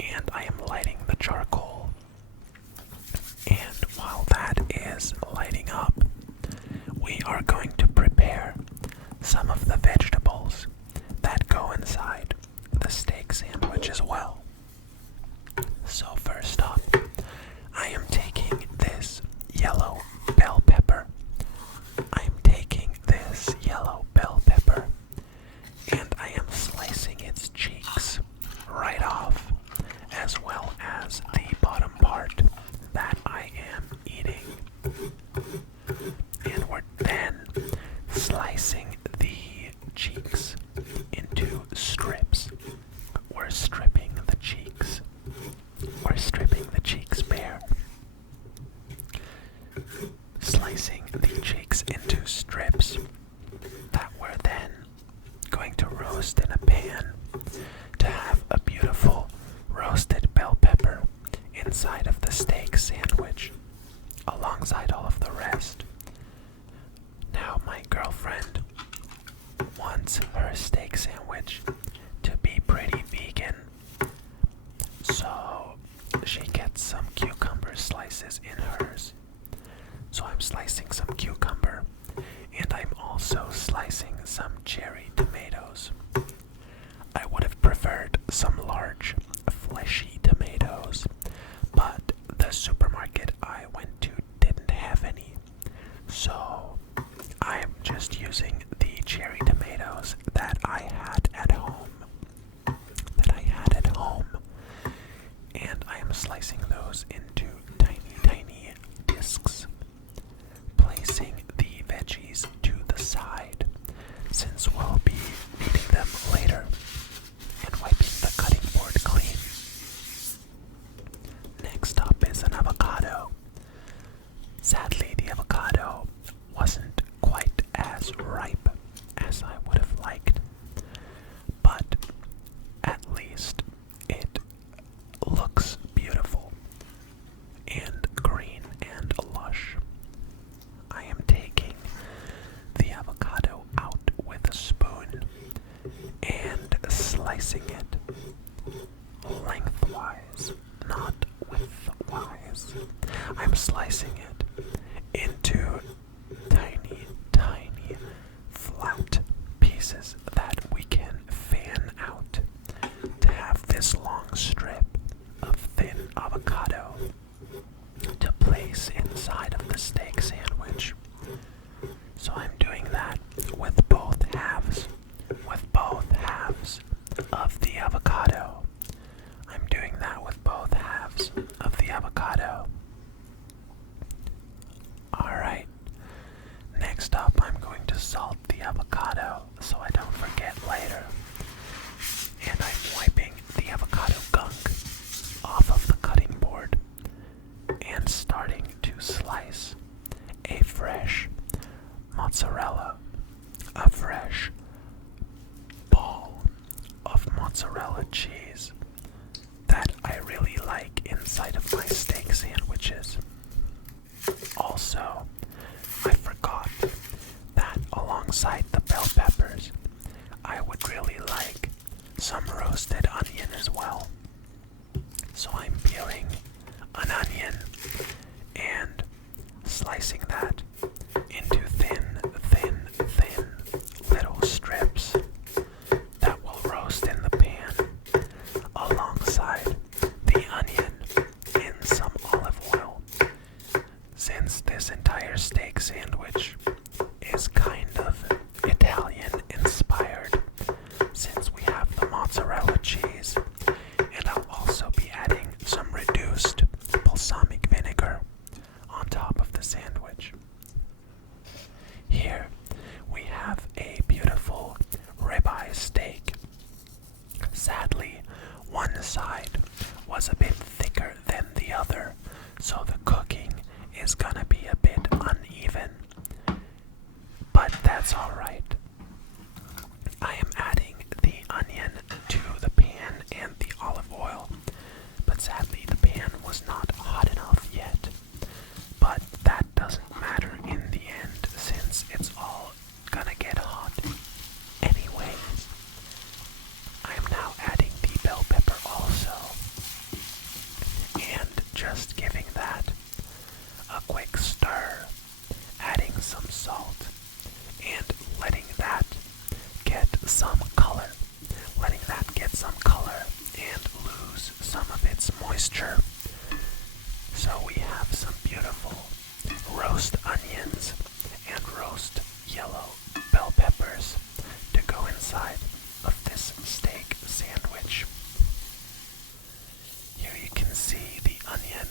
and I am lighting the charcoal. And while that is lighting up, we are going to prepare some of the vegetables that go inside the steak sandwich as well. So first up, I am taking this yellow bell pepper. And I am slicing its cheeks right off, as well as the bottom part that I am eating. And we're then slicing the cheeks into strips. We're stripping the cheeks. We're stripping the cheeks bare. Slicing the cheeks into strips that we're then going to roast in a pan to have a beautiful roasted bell pepper inside of the steak sandwich alongside all of the rest. Now my girlfriend wants her steak sandwich to be pretty vegan, so she gets some cucumber slices in hers. So I'm slicing some cucumber, and I'm also slicing some cherry tomatoes. I would have preferred some large, fleshy tomatoes, but the supermarket I went to didn't have any. So I'm just using the cherry tomatoes that I had at home. And I am slicing those into tiny discs, placing the veggies to the side, since we'll be eating them later, and wiping the cutting board clean. Next up is an avocado. Sadly, the avocado wasn't quite as ripe as I would have liked, but at least it looks beautiful and green and lush. I am taking the avocado out with a spoon and slicing it lengthwise, not widthwise. I'm slicing it into tiny flat pieces that we can fan out to have this long strip of thin avocado to place inside of the steak sandwich. So I'm doing that with both halves of the avocado. I'm doing that with both halves of the avocado. Alright, next up I'm going to salt the avocado so I don't forget later. And I'm wiping the avocado gunk off of the cutting board and starting to slice a fresh mozzarella, a fresh ball of mozzarella cheese that I really like inside of my steak sandwiches. Also, I forgot that alongside the bell peppers, I would really like some roasted onion as well. So I'm peeling an onion and slicing that into thin little strips that will roast in the pan alongside the onion in some olive oil. Since this entire steak sandwich is kind of Italian inspired, since we have the mozzarella cheese, and I'll also be adding some reduced balsamic vinegar on top of the sandwich. Here we have a beautiful ribeye steak. Sadly, one side was a bit thicker than the other, so the cooking is gonna be a bit uneven. But that's alright. I am adding the onion to the pan and the olive oil, but sadly the pan was not hot enough yet. But that doesn't matter in the end, since it's all gonna get hot anyways. I am now adding the bell pepper also, just giving that a quick stir, adding some salt, and letting that get some color. Letting that get some color and lose some of its moisture. So we have some beautiful roast onions and roast yellow bell peppers to go inside of this steak sandwich. Here you can see the onion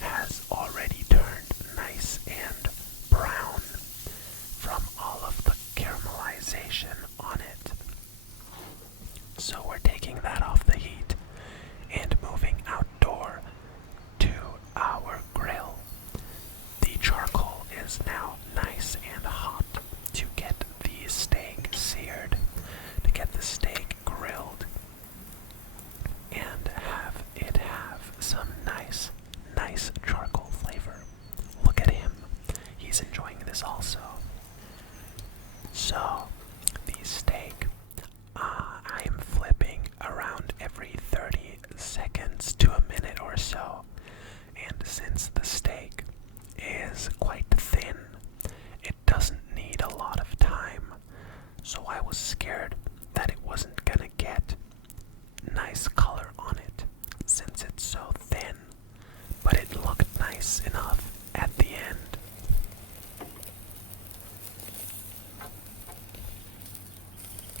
has already turned nice and brown from all of the caramelization on it. So we're taking that off the heat and moving outdoor to our grill. The charcoal is now nice and hot to get the steak seared, to get the steak grilled, and have it have some nice charcoal flavor. Look at him. He's enjoying this also. So, the steak, I'm flipping around every 30 seconds to a minute or so. And since the steak is quite thin, it doesn't need a lot of time. So I was scared that it wasn't gonna get nice color on it since it's so thin. But it looked nice enough at the end.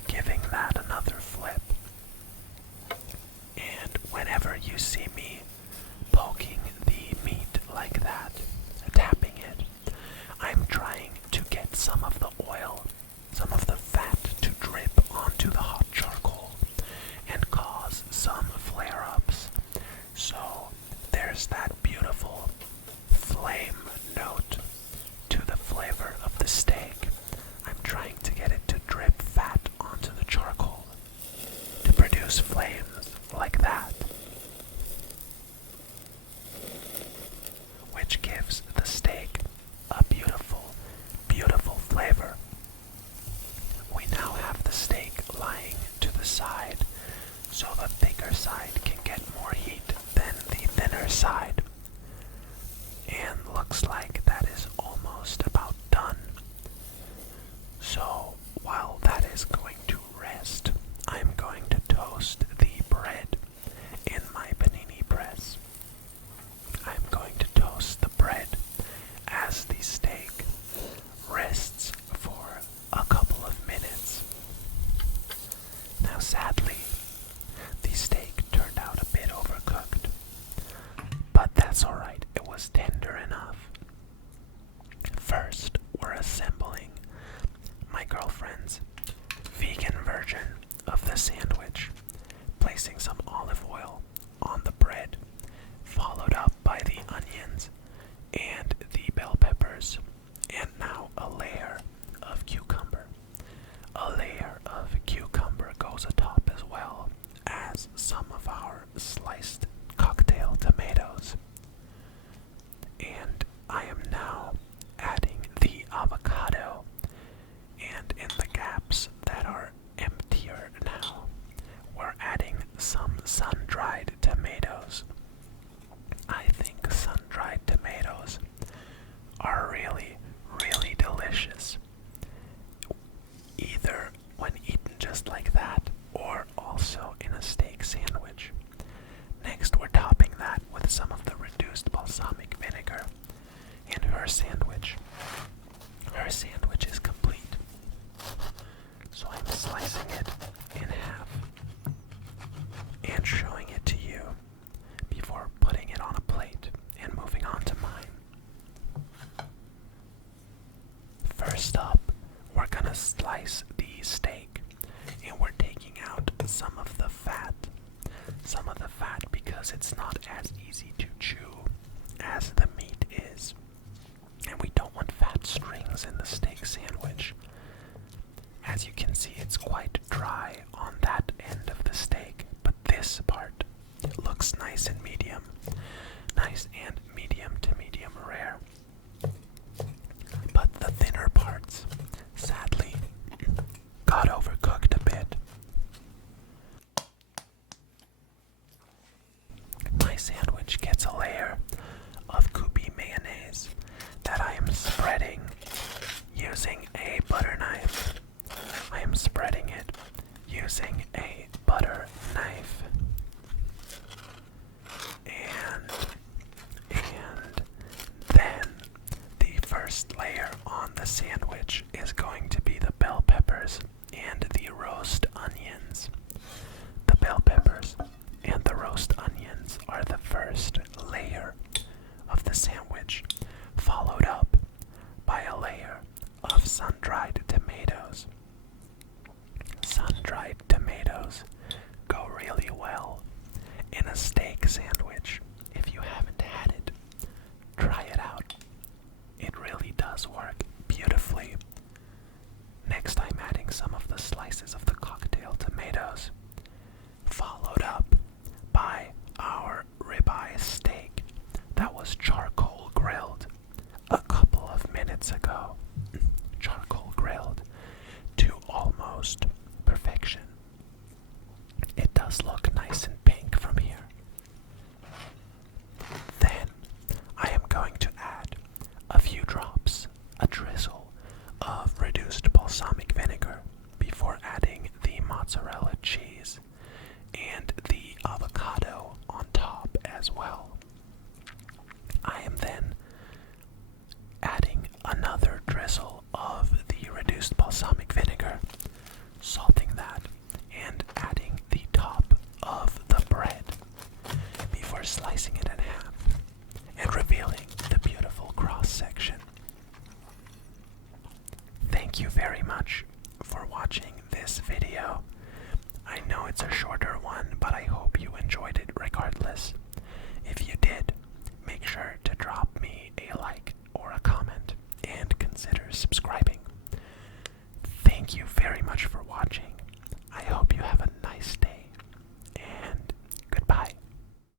Giving that another flip. And whenever you see me poking the meat like that, tapping it, I'm trying to get some of the oil, some of the fat to drip onto the hot charcoal and cause some flare-ups. So there's that beautiful flame note to the flavor of the steak. I'm trying to get it to drip fat onto the charcoal to produce flames like that, which gives the steak a beautiful flavor. We now have the steak lying to the side, so the thicker side can get more heat than the thinner side. And looks like that is almost about done. So while that is going to rest, I'm going to toast the bread in my panini press. I'm going to toast the bread as the steak rests for a couple of minutes. Now sadly, the steak turned out a bit overcooked, but that's alright, it was tender enough. First, we're assembling my girlfriend's vegan version of the sandwich, placing some olive oil on the bread, followed up by the onions and the bell peppers, and now a layer of cucumber. A layer of cucumber goes atop as well as some of our sliced cocktail tomatoes. And I am now adding the avocado, and in the gaps that are emptier now, we're adding some sun-dried tomatoes. I think sun-dried tomatoes are really delicious, either when eaten just like that or also in a steak sandwich. Next, we're topping that with some of the reduced balsamic vinegar, and her sandwich is complete. So I'm slicing it in half and showing it to you before putting it on a plate and moving on to mine. First up, we're gonna slice the steak, and we're taking out some of the fat. Some of the fat because it's not as easy to chew as the meat is. And we don't want fat strings in the steak sandwich. As you can see, it's quite dry on that end of the steak, but this part looks nice and medium. Nice and medium to medium rare. But the thinner parts, sadly, got overcooked a bit. My sandwich gets a layer of goopy mayonnaise that I am spreading using a butter knife. I am spreading it using a butter knife. And then the first layer on the sandwich is going to be the bell peppers and the roast onions. The bell peppers and the roast onions are the first layer of the sandwich, followed up by a layer of sun-dried tomatoes. Sun-dried tomatoes go really well in a steak sandwich. If you haven't had it, try it out. It really does work beautifully. Next, I'm adding some of the slices of the cocktail tomatoes, followed up by our ribeye steak that was charcoal grilled a couple of minutes ago. Charcoal grilled to almost perfection. It does look nice and pink from here. Then I am going to add a few drops, a drizzle of reduced balsamic vinegar before adding the mozzarella cheese and the avocado on top as well. I am then adding another drizzle of the reduced balsamic vinegar, salting that, and adding the top of the bread before slicing it in half and revealing the beautiful cross section. Thank you very much for watching this video. I know it's a shorter one, but I hope you enjoyed it regardless. If you did, make sure to drop me a like or a comment and consider subscribing.